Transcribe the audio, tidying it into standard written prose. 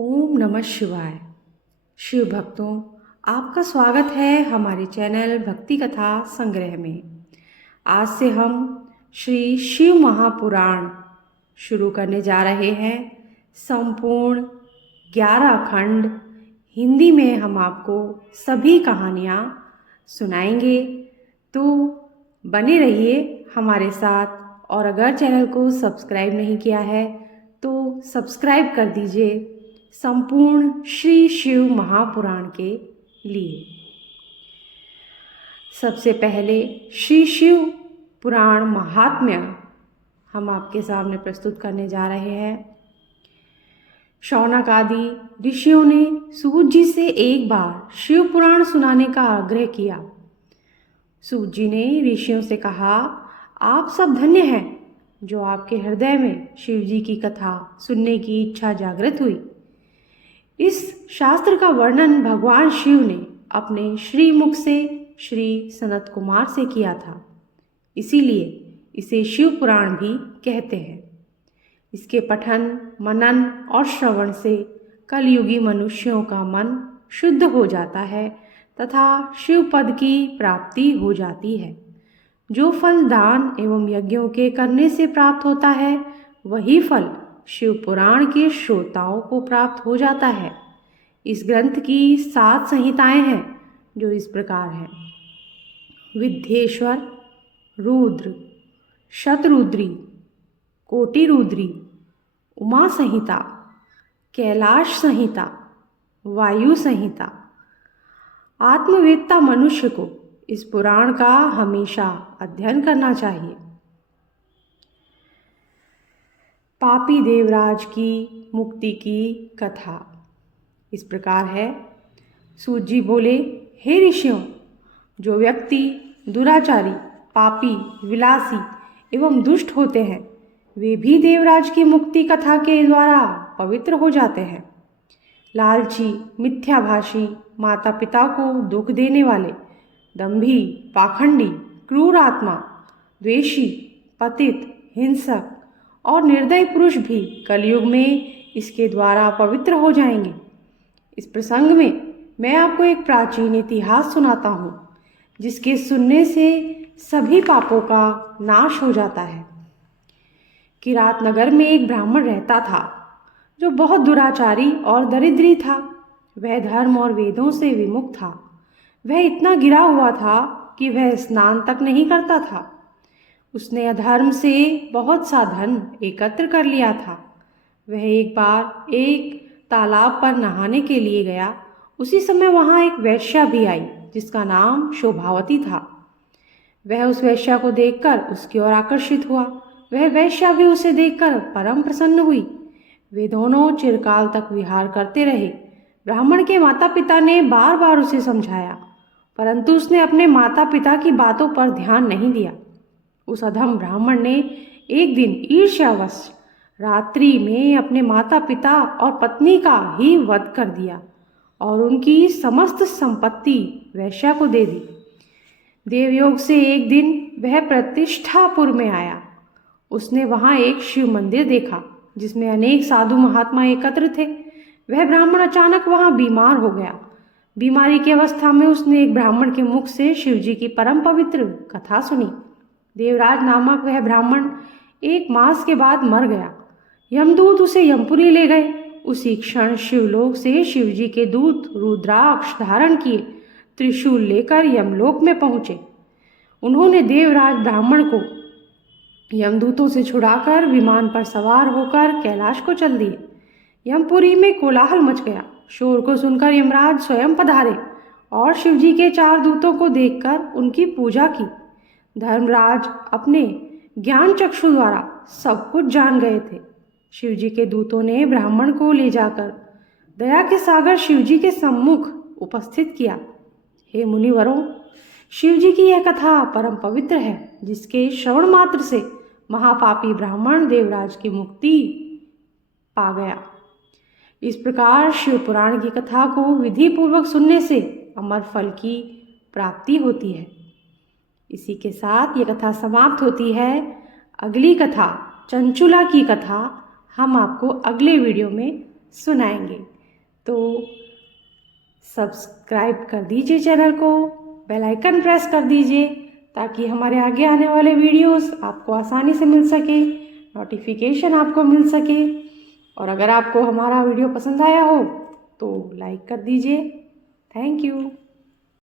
ओम नमः शिवाय। शिव भक्तों, आपका स्वागत है हमारे चैनल भक्ति कथा संग्रह में। आज से हम श्री शिव महापुराण शुरू करने जा रहे हैं। संपूर्ण 11 खंड हिंदी में हम आपको सभी कहानियाँ सुनाएंगे, तो बने रहिए हमारे साथ। और अगर चैनल को सब्सक्राइब नहीं किया है तो सब्सक्राइब कर दीजिए संपूर्ण श्री शिव महापुराण के लिए। सबसे पहले श्री शिव पुराण महात्म्य हम आपके सामने प्रस्तुत करने जा रहे हैं। शौनक आदि ऋषियों ने सूत जी से एक बार शिव पुराण सुनाने का आग्रह किया। सूत जी ने ऋषियों से कहा, आप सब धन्य हैं जो आपके हृदय में शिव जी की कथा सुनने की इच्छा जागृत हुई। इस शास्त्र का वर्णन भगवान शिव ने अपने श्रीमुख से श्री सनत कुमार से किया था, इसीलिए इसे शिव पुराण भी कहते हैं। इसके पठन, मनन और श्रवण से कलयुगी मनुष्यों का मन शुद्ध हो जाता है तथा शिव पद की प्राप्ति हो जाती है। जो फल दान एवं यज्ञों के करने से प्राप्त होता है, वही फल शिव पुराण के श्रोताओं को प्राप्त हो जाता है। इस ग्रंथ की 7 संहिताएं हैं, जो इस प्रकार हैं: विद्येश्वर, रुद्र, शतरुद्री, कोटिरुद्री, उमा संहिता, कैलाश संहिता, वायु संहिता। आत्मवेत्ता मनुष्य को इस पुराण का हमेशा अध्ययन करना चाहिए। पापी देवराज की मुक्ति की कथा इस प्रकार है। सूत जी बोले, हे ऋषियों, जो व्यक्ति दुराचारी, पापी, विलासी एवं दुष्ट होते हैं, वे भी देवराज की मुक्ति कथा के द्वारा पवित्र हो जाते हैं। लालची, मिथ्याभाषी, माता पिता को दुख देने वाले, दंभी, पाखंडी, क्रूर आत्मा, द्वेषी, पतित, हिंसक और निर्दयी पुरुष भी कलयुग में इसके द्वारा पवित्र हो जाएंगे। इस प्रसंग में मैं आपको एक प्राचीन इतिहास सुनाता हूँ, जिसके सुनने से सभी पापों का नाश हो जाता है। किरात नगर में एक ब्राह्मण रहता था, जो बहुत दुराचारी और दरिद्री था। वह धर्म और वेदों से विमुख था। वह इतना गिरा हुआ था कि वह स्नान तक नहीं करता था। उसने अधर्म से बहुत सा धन एकत्र कर लिया था। वह एक बार एक तालाब पर नहाने के लिए गया। उसी समय वहाँ एक वेश्या भी आई, जिसका नाम शोभावती था। वह उस वेश्या को देखकर उसकी ओर आकर्षित हुआ। वह वेश्या भी उसे देखकर परम प्रसन्न हुई। वे दोनों चिरकाल तक विहार करते रहे। ब्राह्मण के माता पिता ने बार बार उसे समझाया, परंतु उसने अपने माता पिता की बातों पर ध्यान नहीं दिया। उस अधम ब्राह्मण ने एक दिन ईर्ष्यावश रात्रि में अपने माता पिता और पत्नी का ही वध कर दिया और उनकी समस्त संपत्ति वेश्या को दे दी। देवयोग से एक दिन वह प्रतिष्ठापुर में आया। उसने वहाँ एक शिव मंदिर देखा, जिसमें अनेक साधु महात्मा एकत्र थे। वह ब्राह्मण अचानक वहाँ बीमार हो गया। बीमारी की अवस्था में उसने एक ब्राह्मण के मुख से शिव जी की परम पवित्र कथा सुनी। देवराज नामक वह ब्राह्मण 1 मास के बाद मर गया। यमदूत उसे यमपुरी ले गए। उसी क्षण शिवलोक से शिव जी के दूत रुद्राक्ष धारण किए त्रिशूल लेकर यमलोक में पहुँचे। उन्होंने देवराज ब्राह्मण को यमदूतों से छुड़ाकर विमान पर सवार होकर कैलाश को चल दिए। यमपुरी में कोलाहल मच गया। शोर को सुनकर यमराज स्वयं पधारे और शिवजी के 4 दूतों को देखकर उनकी पूजा की। धर्मराज अपने ज्ञान चक्षु द्वारा सब कुछ जान गए थे। शिवजी के दूतों ने ब्राह्मण को ले जाकर दया के सागर शिवजी के सम्मुख उपस्थित किया। हे मुनिवरों, शिवजी की यह कथा परम पवित्र है, जिसके श्रवण मात्र से महापापी ब्राह्मण देवराज की मुक्ति पा गया। इस प्रकार शिव पुराण की कथा को विधि पूर्वक सुनने से अमर फल की प्राप्ति होती है। इसी के साथ ये कथा समाप्त होती है। अगली कथा चंचुला की कथा हम आपको अगले वीडियो में सुनाएंगे। तो सब्सक्राइब कर दीजिए चैनल को, बेल आइकन प्रेस कर दीजिए ताकि हमारे आगे आने वाले वीडियोस आपको आसानी से मिल सके, नोटिफिकेशन आपको मिल सके। और अगर आपको हमारा वीडियो पसंद आया हो तो लाइक कर दीजिए। Thank you.